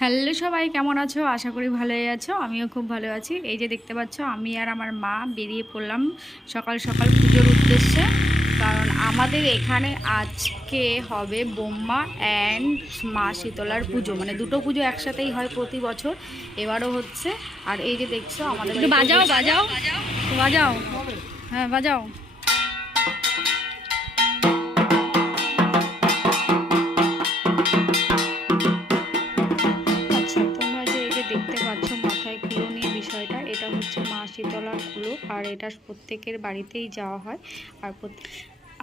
Hello সবাই কেমন আছো? আশা করি ভালোই আছো আমিও খুব ভালো আছি। এই যে দেখতে পাচ্ছ আমি আর আমার মা বেরিয়ে পড়লাম সকাল সকাল পুজোর উদ্দেশ্যে কারণ আমাদের এখানে আজকে হবে বোম্মা অ্যান্ড মা শীতলার পুজো। মানে দুটো পুজো একসাথেই হয় প্রতি বছর এবারও হচ্ছে। আর এই যে দেখছ আমাদের বাজাও বাজাও। বাজাও। হ্যাঁ বাজাও। পাচ্ছ মাথায় কুলো নিয়ে বিষয়টা, এটা হচ্ছে মা শীতলার কুলো, আর এটা প্রত্যেকের বাড়িতেই যাওয়া হয়। আর প্রত্যেক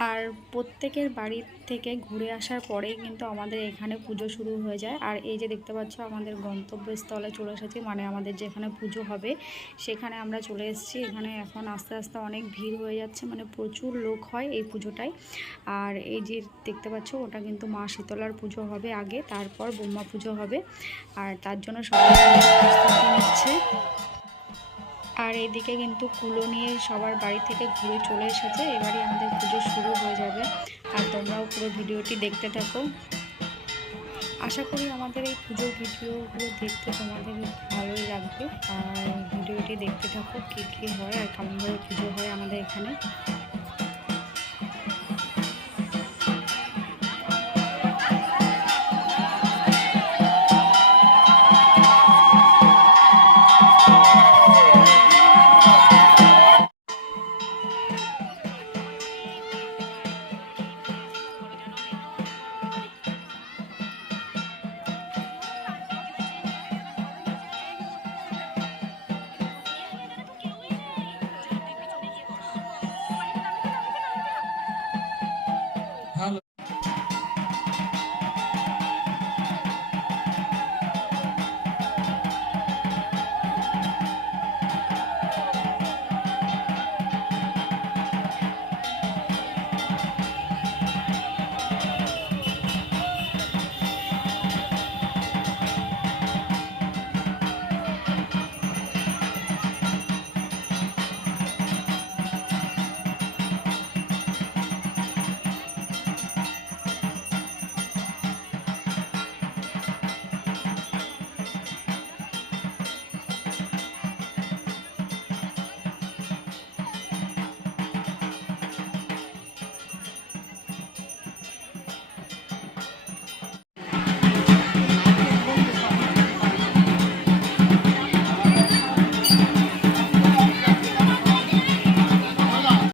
আর প্রত্যেকের বাড়ি থেকে ঘুরে আসার পরেই কিন্তু আমাদের এখানে পুজো শুরু হয়ে যায়। আর এই যে দেখতে পাচ্ছ, আমাদের গন্তব্যস্থলে চলে এসেছি মানে আমাদের যেখানে পুজো হবে, সেখানে আমরা চলে এসেছি। এখানে এখন আস্তে আস্তে অনেক ভিড় হয়ে যাচ্ছে মানে প্রচুর লোক হয় এই পুজোটায় আর এই যে দেখতে পাচ্ছ, ওটা কিন্তু মা শীতলার পুজো হবে আগে, তারপর বোম্মা পুজো হবে। আর তার জন্য সবাই নিচ্ছে। আর এদিকে কিন্তু কুলো নিয়ে সবার বাড়ি থেকে ঘুরে চলে এসেছে। এবারে আমাদের পুজো শুরু হয়ে যাবে। আর তোমরাও পুরো ভিডিওটি দেখতে থাকো। আশা করি আমাদের এই পুজোর ভিডিওগুলো দেখতে তোমাদের ভালোই লাগবে। আর ভিডিওটি দেখতে থাকো, কী কী হয় আর কেমনভাবে পুজো হয় আমাদের এখানে। hell